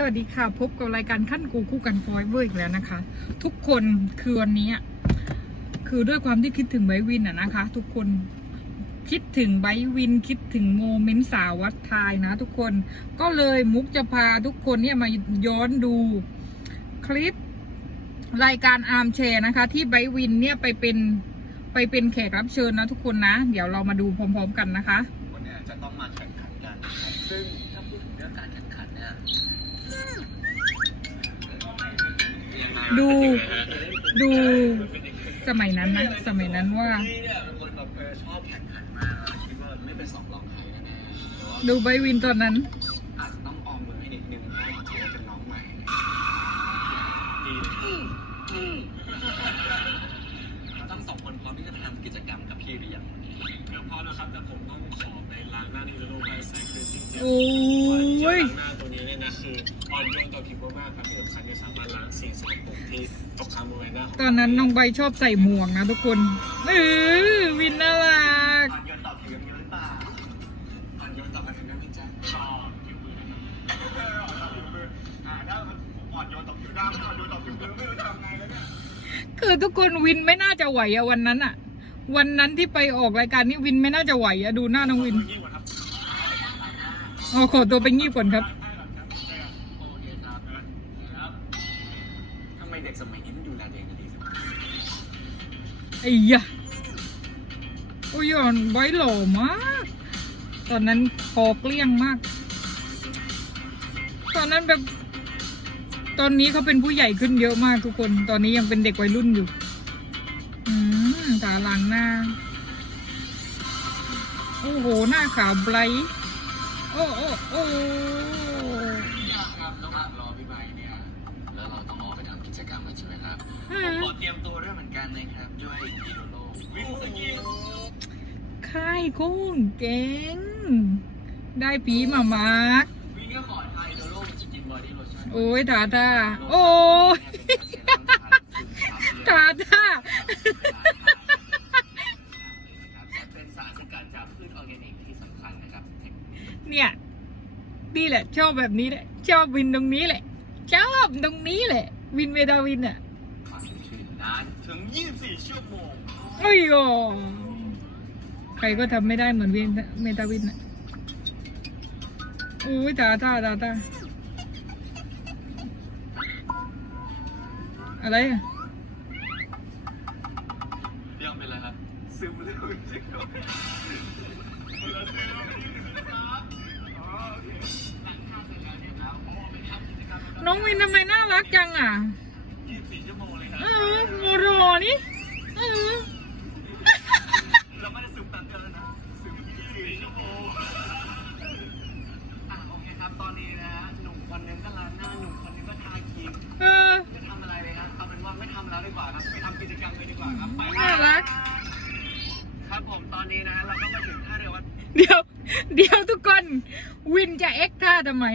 สวัสดีค่ะ พบกับรายการขั้นกูคู่กันฟอยเวอร์อีกแล้วนะคะ ทุกคนคือวันนี้ คือด้วยความที่คิดถึงไบวินอะนะคะ ทุกคนคิดถึงไบวินคิดถึงโมเมนต์สาววัดทายนะทุกคนก็เลยมุกจะพาทุกคนเนี่ยมาย้อนดูคลิปรายการอาร์มแชร์นะคะ ที่ไบวินเนี่ยไปเป็นไปเป็นแขกรับเชิญนะทุกคนนะ เดี๋ยวเรามาดูพร้อม ๆ กันนะคะวันเนี้ยจะต้องมาแข่งขันกันซึ่ง ดู ดูสมัยนั้นนะ สมัยนั้นว่าพี่เนี่ยเป็นคนแบบเออชอบแข่งขันมากแล้วคิดว่าไม่เป็นสองรองใครแน่ๆแต่ว่าดูไบร์ทวินตอนนั้นอาจจะต้องออมมือให้นิดนึงเพราะว่าถือว่าเป็นน้องใหม่ดีเราทั้งสองคนพร้อมที่จะทำกิจกรรมกับพี่หรือยังวันนี้เดี๋ยวพร้อมนะครับแต่ผมต้องขอไปล้างหน้าในโลกไบแซคคือสิ่งที่โอ้ย ล้างหน้าตัวนี้เนี่ยนะคือ อ่อนโยนต่อผิวมากๆครับที่สำคัญที่สามารถล้างสิ่งสกปรกที่ตกค้างบริเวณหน้าของตอนนั้นน้องใบชอบใส่หมวกนะทุกคนเออวินน่ารัก อ่อนโยนต่อผิวยังมีหรือเปล่าอ่อนโยนต่อกันนะพี่แจ๊คชอบผิวมือนะครับอ่าถ้ามันอ่อนโยนต่อผิวหน้าไม่อ่อนโยนต่อผิวมือไม่รู้จะทำไงแล้วเนี่ย คือทุกคนวินไม่น่าจะไหวอะวันนั้นอะวันนั้นที่ไปออกรายการนี้วินไม่น่าจะไหวอะดูหน้าน้องวินตัวยิ่งกว่าครับอ๋อขอตัวไปงีบก่อนครับ อ้ยะโอ้ยอ่อนไว้หล่อมาก ตอนนั้นคอเกลี้ยงมาก ตอนนั้นแบบ ตอนนี้เขาเป็นผู้ใหญ่ขึ้นเยอะมากทุกคน ตอนนี้ยังเป็นเด็กวัยรุ่นอยู่ อืมตาหลังหน้า โอ้โห หน้าขาวไบรท์โอ้โอ้โอ้ นกันนะครับด้วยอีโดโลวิ่งสกีค่ายกุ้งเก่ง ได้ปีมามาร์กวิ่งก็ขอไทยโดโลสกินบอดี้โลชั่นโอ้ยทาท่าโอ้ยทาท่าเป็นสารสกัดจากพืชออร์แกนิกที่สำคัญนะครับ เนี่ยนี่แหละ ชอบแบบนี้แหละ ชอบวินตรงนี้แหละ ชอบตรงนี้แหละ วินเวดาวินอะความชื้ นนานถึง 24 ชั่วโมง โอ้ยโอใครก็ทำไม่ได้เหมือนวินเมตาวินอะโอ้ยทาท่าทาท่าอะไรอะเรื่องเป็นไรครับ ซึมเร็วจริงด้วยคนละซึมครับอ๋อโอเคหลังทานเสร็จแล้วเนี่ยครับพอไปทำกิจกรรมกันน้องวินทำไมน่ารักจังอะ รัเออโมโรนี่เออเราไม่ได้ซึมแป๊บเดียวแล้วนะซึม24ชั่วโมงอะโอเคครับตอนนี้นะฮะหนุ่มคนนึงก็ล้างหน้าหนุ่มคนนึงก็ทาครีมเออไม่ทำอะไรเลยครับเอาเป็นว่าไม่ทำแล้วดีกว่าครับไปทำกิจกรรมเลยดีกว่าครับไปน่ารัก ครับผมตอนนี้นะฮะเราก็มาถึงท่าเรือวัดเดี๋ยว เดี๋ยวทุกคน วินจะเอ็กท่าทำไม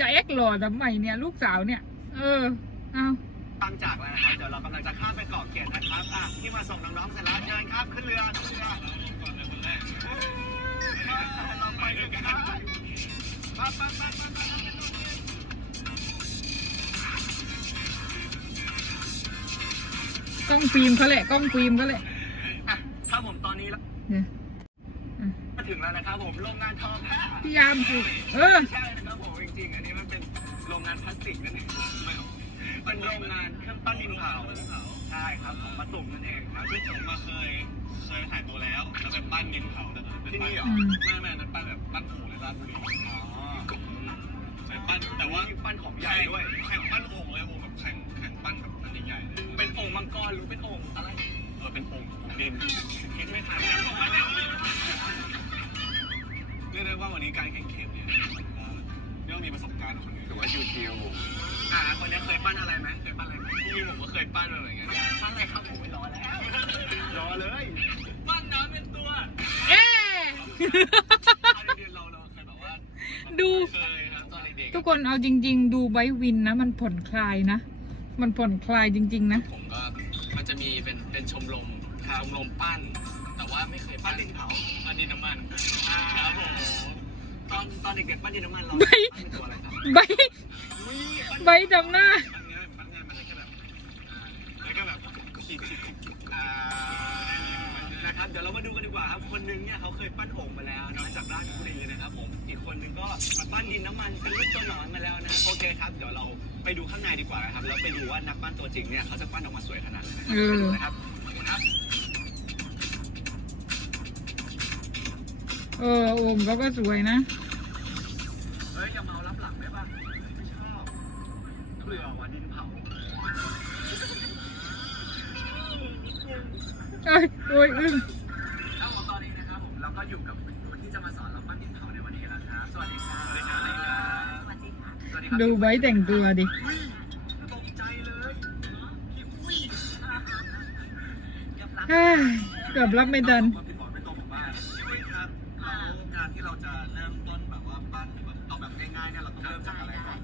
จะเอ็กหล่อทำไมเนี่ย ลูกสาวเนี่ย เออ เอา ตั้งจากแล้วนะครับ เดี๋ยวเรากำลังจะข้ามไปเกาะเกร็ดนะครับอะที่มาส่งน้องๆเสร็จแล้วเชิญครับขึ้นเรือขึ้นเรือก่อนเลยคนแรกเราไปด้วยกันไปไปไปไปไปกล้องฟิล์มเขาแหละกล้องฟิล์มเขาแหละอะถ้าผมตอนนี้แล้วเนี่ยมาถึงแล้วนะครับผมโรงงานทองแท้พี่ยามสิเออใช่นะครับผมจริงๆอันนี้มันเป็นโรงงานพลาสติกนั่นเองไม่ เอาเป็นโรงงานเครื่องปั้นดินเผาใช่ครับของปะตุ่มนั่นเองครับที่ผมมาเคยเคยถ่ายตัวแล้วแล้วเป็นปั้นดินเผาแต่เป็นที่ปั้นี่เหรออืมไม่ไม่อันนั้นปั้นแบบปั้นโอ่งในราชบุรีอ๋อใช่ปั้นแต่ว่าปั้นของใหญ่ด้วยแข่งปั้นโอ่งเลยโอ่งแบบแข่งแข่งปั้นแบบอันใหญ่ๆเลยเป็นโอ่งมังกรหรือเป็นโอ่งอะไรเออเป็นโอ่งโอ่งดินคิดไม่ทันแล้วบอกว่าแล้วเรียกได้ว่าวันนี้การแข่งเกมเนี่ยเรื่องมีประสบการณ์ของคนอื่นหรือว่าชิวๆ อ่าคนนี้เคยปั้นอะไรไหมเคยปั้นอะไรไหมที่ผมก็เคยปั้นมาเหมือนกันปั้นอะไรครับผมไม่รอแล้วรอเลยปั้นน้ำเป็นตัวเอ๊เอาเดี๋ยวเราเราเคยแบบว่าดู เคยครับตอนเด็กๆทุกคนเอาจริง ๆ ดูไบร์ทวินนะ มันผ่อนคลายนะ มันผ่อนคลายจริง ๆ นะ ผมก็มันจะมีเป็นเป็นชมรมชมรมปั้น แต่ว่าไม่เคยปั้นดินเผาปั้นดินน้ำมันครับผมตอนตอนเด็กๆปั้นดินน้ำมันเราใบปั้นเป็นตัวอะไรครับใบอุ้ยปั้น ใบดำหน้าปั้นง่ายปั้นง่ายมันเลยแค่แบบอ่าแล้วก็แบบขีดขีดขีดขีดอ่านะครับเดี๋ยวเรามาดูกันดีกว่าครับ คนนึงเนี่ยเขาเคยปั้นโอ่งมาแล้วนะจากราชบุรีนะครับผม อีกคนนึงก็ปั้นดินน้ำมันเป็นรูปตัวหนอนมาแล้วนะ โอเคครับ เดี๋ยวเราไปดูข้างในดีกว่านะครับ แล้วไปดูว่านักปั้นตัวจริงเนี่ยเขาจะปั้นออกมาสวยขนาดไหนนะครับเออไปดูนะครับครับ เออโอมเขาก็สวยนะ เผื่อว่าดินเผาเอ้ยโอ้ยอึ้งแล้วตอนนี้นะครับผมเราก็อยู่กับคุณครูที่จะมาสอนเราปั้นดินเผาในวันนี้แล้วครับสวัสดีครับสวัสดีครับสวัสดีครับสวัสดีครับดูใบแต่งตัวดิ อุ้ยตกใจเลยพี่อุ้ยเฮ้ยเกือบรับไม่ทันม การที่เราจะเริ่มต้นแบบว่าปั้นแบบเอาแบบง่ายๆเนี่ยเราต้องเริ่มจากอะไรก่อน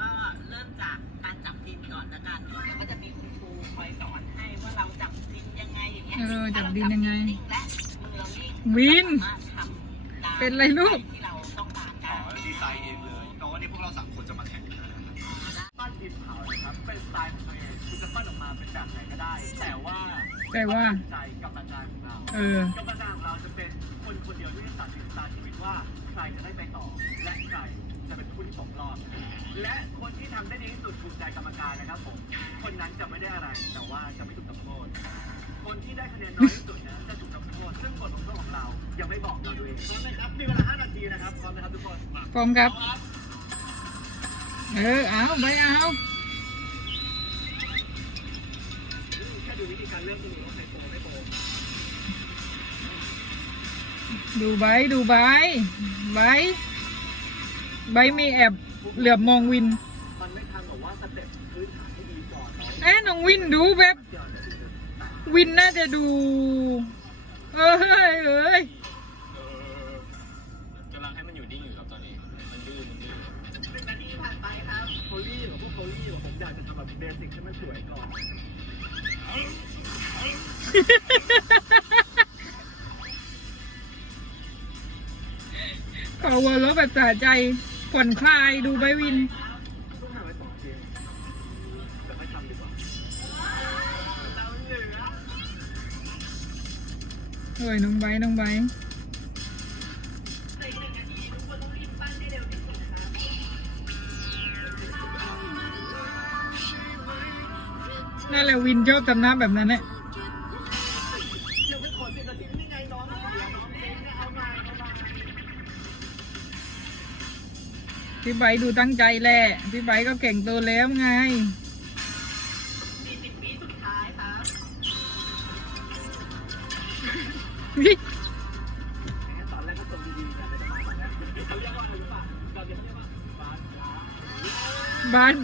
ก็เริ่มจากการจับดินก่อนละกันเดี๋ยวก็จะมีคุณครูคอยสอนให้ว่าเราจับดินยังไงอย่างเงี้ยเออจับดินยังไงถ้าเราจับดินนิ่งและมือเรานิ่งวิน สามารถทำตามเป็นไรลูก ที่เราต้องการอ๋ได้ อดีไซน์เองเลยแต่วันนี้พวกเราสามคนจะมาแข่งกันนะครับปั้นดินเผานะครับเป็นสไตล์ของตัวเองคุณจะปั้นออกมาเป็นแบบไหนก็ได้ แต่ว่าแต่ว่า ใจกรรมการของเรา เออกรรมการของเราจะเป็น คนคนเดียวที่จะตัดสินชะตาชีวิตว่าใครจะได้ไปต่อ และใครจะเป็นผู้ที่ตกรอบ และคนที่ทำได้ดีที่สุดถูกใจกรรมการนะครับผม คนนั้นจะไม่ได้อะไร แต่ว่าจะไม่ถูกทำโทษ คนที่ได้คะแนนน้อยที่สุดนะจะถูกทำโทษ ซึ่งบทลงโทษของเรา ยังไม่บอกเราเองพร้อมไหมครับ มีเวลา 5 นาทีนะครับ พร้อมนะครับทุกคนมา พร้อมครับ เออ เอาใบเอา ดูใบดูใบใบใบมีแอบเหลือบมองวินมันไม่ทันบอกว่าสเต็ปพื้นฐานที่ดีก่อนเนาะเอ้น้องวินดูแบบเดี๋ยวเดี๋ยวเดี๋ยวแต่วินน่าจะดู เอ้ยเอ้ยเออกำลังให้มันอยู่นิ่งอยู่ครับตอนนี้ มันดื้อมันดื้อหนึ่งนาทีผ่านไปครับโคลี่หรือพวกโคลี่หรือผมอยากจะทำแบบเบสิกให้มันสวยก่อน เป่าวัวแล้แบบสะใจผ่อนคลายดูใบวินเฮ้ยน้องใบน้องใบนั่นแหละวินชอบทำหน้าแบบนั้นแหละ พี่ใบดูตั้งใจแหละ พี่ใบก็เก่งโตแล้วไงสี่สิบวิสุดท้ายครับนี่ตอน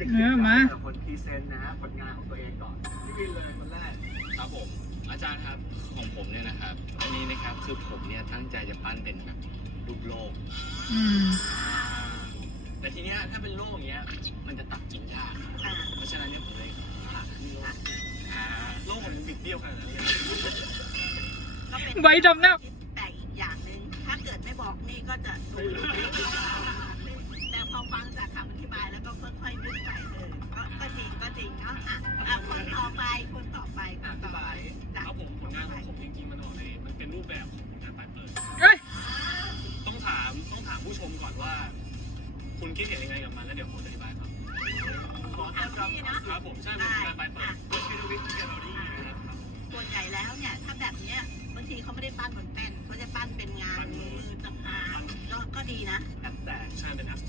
นะครับไม่ได้เออมาแต่คนพรีเซนต์นะฮะผลงานของตัวเองก่อนพี่วินเลยคนแรกครับผมอาจารย์ครับของผมเนี่ยนะครับ อันนี้นะครับคือผมเนี่ยตั้งใจจะปั้นเป็นแบบรูปโลกอืมแต่ทีเนี้ยถ้าเป็นโลกอย่างเงี้ยมันจะตัดกินยากอ่าเพราะฉะนั้นเนี่ยผมเลยผ่าขึ้นโลกอ่าโลกของผมบิดเบี้ยวขนาดนั้นเลยก็เป็นใบทำหน้าแต่อีกอย่างหนึ่งถ้าเกิดไม่บอกนี่ก็จะดูแต่พอฟังจากคำอธิบายแล้วก็ค่อยๆนึก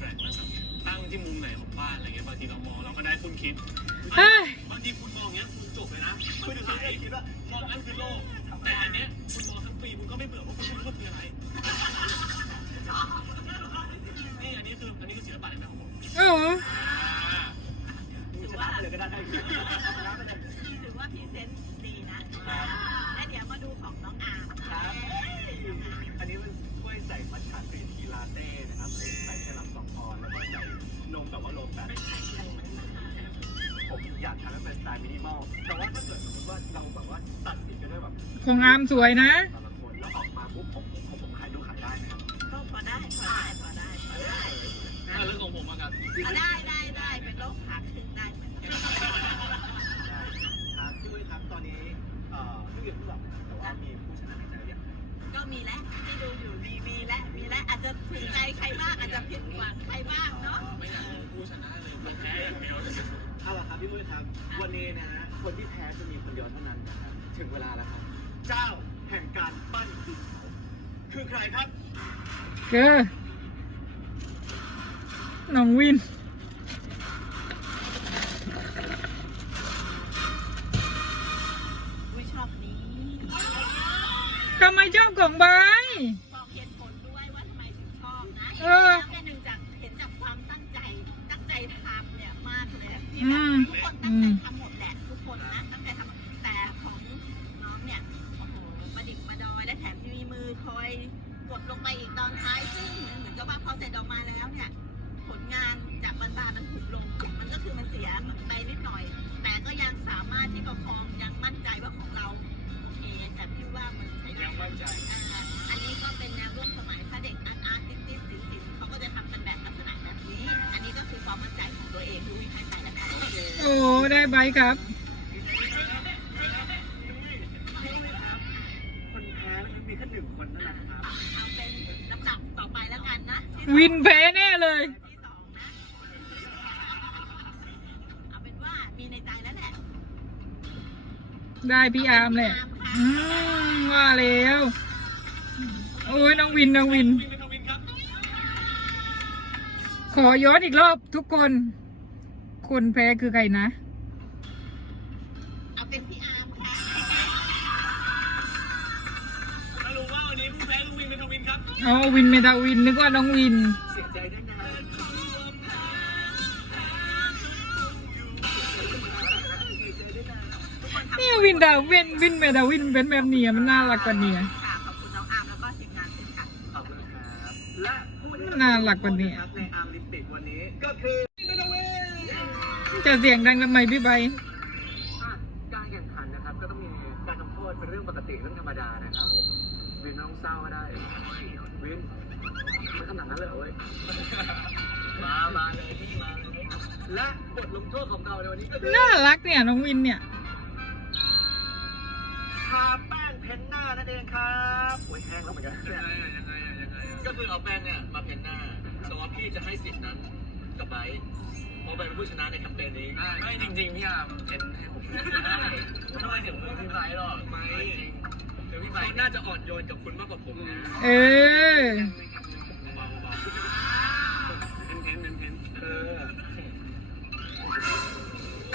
ช่เป็นตั้งที่มุมไหนของบ้านอะไรเงี้ยบางทีเรามองเราก็ได้คุณคิดเฮ้ย บางทีคุณมองเงี้ยคุณจบเลยนะคุณดูขายคิดว่ามองนั่นคือโลก แต่อันเนี้ยคุณมองทั้งปีคุณก็ไม่เบื่อเพราะคุณไม่รู้ว่าคืออะไร นี่อันนี้คืออันนี้คือศิลปะในแบบของผม เออ ถือ่าชนะเลยก็ได้ ผมอยากทำให้เป็นสไตล์มินิมอล แต่ว่าถ้าเกิดสมมติว่าเราแบบว่าตัดสินกันด้แบบของอามสวยนะ แต่ละคนแล้วออกมาปุ๊บผมผมขายดูขายได้ไหมครับก็พอได้พอได้พอได้พอได้เรื่องของผมอะครับได้ได้ได้เป็นโรคขาครึ่งได้ที่ลุยครับตอนนี้เอ่อพี่ลุยหลับแต่ว่ามีผู้ชนะใจหรืยก็มีแล้วที่ดูอยู่มีมีแล้วมีแล้วอาจจะถูกใจใครมากอาจจะผิดหวังใครมากเนาะ วันนี้นะฮะคนที่แพ้จะมีคนเดียวเท่านั้นนะครับถึงเวลาแล้วครับ เจ้าแห่งการปั้นดินเผาคือใครครับ เกอน้องวิน อุ้ยชอบนี้ ทำไมชอบของใบ บอกเหตุผลด้วยว่าทำไมถึงชอบนะเออแค่หนึ่งจากเห็นจากความตั้งใจ ตั้งใจทำเนี่ยมากเลยที่อืแบบ มทุ คือความมั่นใจของตัวเองดูวิธีใส่แล้วกันโอ้ได้ใบครับ คนแพ้นะครับมีแค่หนึ่งคนเท่านั้นครับเอาเป็นลำดับต่อไปแล้วกันนะที่วินแพ้แน่เลย ที่สองนะเอาเป็นว่ามีในใจแล้วแหละได้พี่อาร์มแหละอืมว่าแล้ว โอ้ยน้องวินน้องวินข อย้อนอีกรอบทุกคน คนแพ้คือใครนะ เอาเป็นพี่อาร์มค่ะสรุปว่าวันนี้ผู้แพ้ลุงวินเป็นทวินครับอ๋อวินเมทาวินนึกว่าน้องวิน เสียใจด้วยนะเนี่ยวินดาวินวินเมทาวินเป็นแบบนี้อะมันน่ารักกว่านี้ น่ารักกว่านี้ครับในอาร์มลิมปิกวันนี้ก็คือจะเสียงดังทำไมพี่ใบอะการแข่งขันนะครับ ก็ต้องมีการทำโทษเป็นเรื่องปกติเรื่องธรรมดานะครับผมวินไม่ต้องเศร้าก็ได้วินมันขนาดนั้นเลยเหรอเว้ยมามาเลยพี่มาเลยและบทลงโทษของเราในวันนี้ก็คือน่ารักเนี่ยน้องวินเนี่ยทาแป้งเพ้นหน้านั่นเองครับโอ้ยแห้งแล้วเหมือนกัน ก็คือเอาแป้งเนี่ยมาเพ้นหน้า แต่ว่าพี่จะให้สิทธิ์นั้นกับไบร์ทเพราะไบร์ทเป็นผู้ชนะในแคมเปญนี้ ไม่จริงๆพี่อาร์มเพ้นให้ผมได้ทำไมถึงมือพี่ไบร์ทหรอกไม่จริงเดี๋ยวพี่ไบร์ทน่าจะอ่อนโยนกับคุณมากกว่าผมนะเออเบาๆเบาๆเพ้นเพ้นเพ้นเพ้นเออ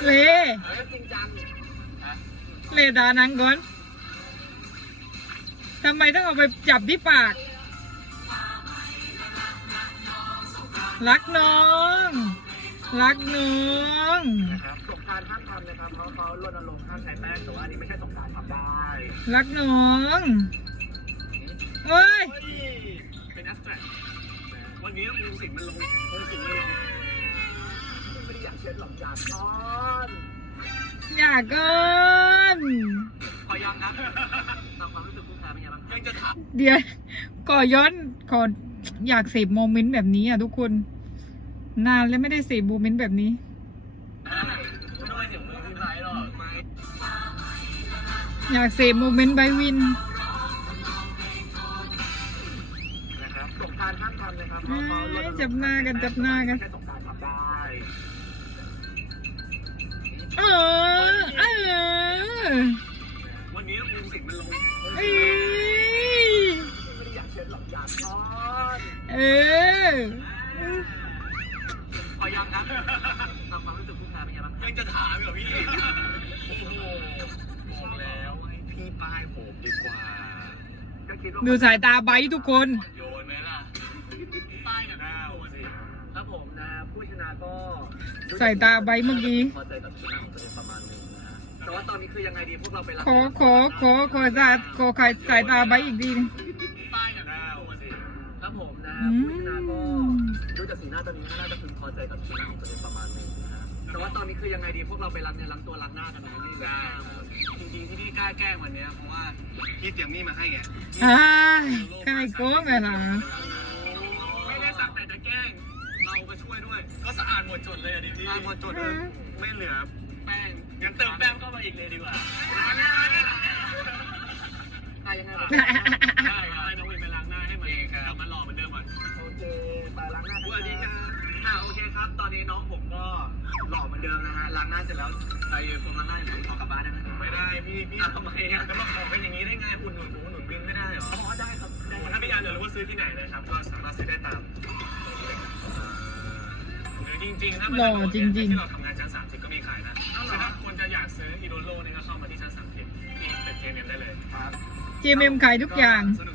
เลเฮ้ยจริงจังฮะเลดานังก่อนทำไมต้องเอาไปจับที่ปาก รักน้อง รักน้องนะครับสงกรารห้ามทำนะครับเพราะเขารณรงค์ห้ามใช้แป้งแต่ว่าอันนี้ไม่ใช่สงกรารทำได้รักน้องเฮ้ยเฮ้ยเป็นแอสแตรกวันนี้มิวสิกมันลงมิวสิกมันลงไม่ได้อยากเช็ดหรอกอยากนอนอย่าก่อนขอยังครับตามความรู้สึกผู้แพ้เป็นไงบ้างยังจะถามเดี๋ยวก่อย้อนขอ อยากเสพโมเมนต์แบบนี้อะทุกคน นานแล้วไม่ได้เสพโมเมนต์แบบนี้ทำไมถึงมือพี่ไบร์ทหรอกไม่อยากเสพโมเมนต์ไบวินนะครับสงกรารห้ามทำนะครับเพเอ้ราะเขารณรงยค์จับหน้ากันจับหน้ากันไม่ใช่สงกรารทำได้เออเออวันนี้มิวสิกมันลงเอ้ยไม่ได้อยากเช็ดหรอกอยากนอน เออขอยังครับตามความรู้สึกผู้แพ้เป็นไงบ้างยังจะถามเหรอพี่โอ้โหบอกแล้วให้พี่ป้ายผมดีกว่าก็คิดว่าดูสายตาไบร์ททุกคน โยนไหมล่ะป้ายกับหน้าผมสิครับผมนะผู้ชนะก็สายตาไบร์ทเมื่อกี้ พอใจกับชนะของตัวเองประมาณหนึงนะฮะแต่ว่าตอนนี้คือยังไงดีพวกเราไปรับขอขอขอขอสายขอขายสายตาไบร์ทอีกทีนึง อืมผู้ชนะก็ดูจากสีหน้าตอนนี้น่าจะพึงพอใจกับชนะของตัวเองประมาณหนึงนะฮะแต่ว่าตอนนี้คือยังไงดีพวกเราไปรับเนี่ยรับตัวรับหน้ากันนะนี่เลยได้จริงๆที่พี่กล้าแกล้งวันเนี้ยเพราะว่าพี่เตรียมนี่มาให้ไงอ้ายใครโก้ไงล่ะไม่ได้สักแต่จะแกล้ง เรามาช่วยด้วย ก็สะอาดหมดจดเลยอะดิพี่อ่าหมดจดเลยไม่เหลือแป้งงั้นเติมแป้งเข้ามาอีกเลยดีกว่าอะยังไงบ้า คครับ ตอนนี้น้องผมก็หล่อเหมือนเดิมนะฮะ ล้างหน้าเสร็จแล้วไอ้โฟมล้างหน้าอยู่ไหนขอกลับบ้านได้ไหมไม่ได้พี่พี่อะทำไมอะจะมาขอเป็นอย่างนี้ได้ไงอุ่นหนุนหนูหนุนวินไม่ได้เหรอ อ๋อได้ครับได้ถ้าพี่ยานอยากรู้ว่าซื้อที่ไหนนะครับ ก็สามารถซื้อได้ตามหรือจริงๆ ถ้ามันหล่อจริงๆที่เราทำงานชั้นสามสิบก็มีขายนะคือถ้าคนจะอยากซื้ออีโดโลเนี่ยก็เข้ามาที่ชั้นสามสิบที่เป็นเจเมได้เลยครับเจมเอ็มขายทุกอย่างสนุก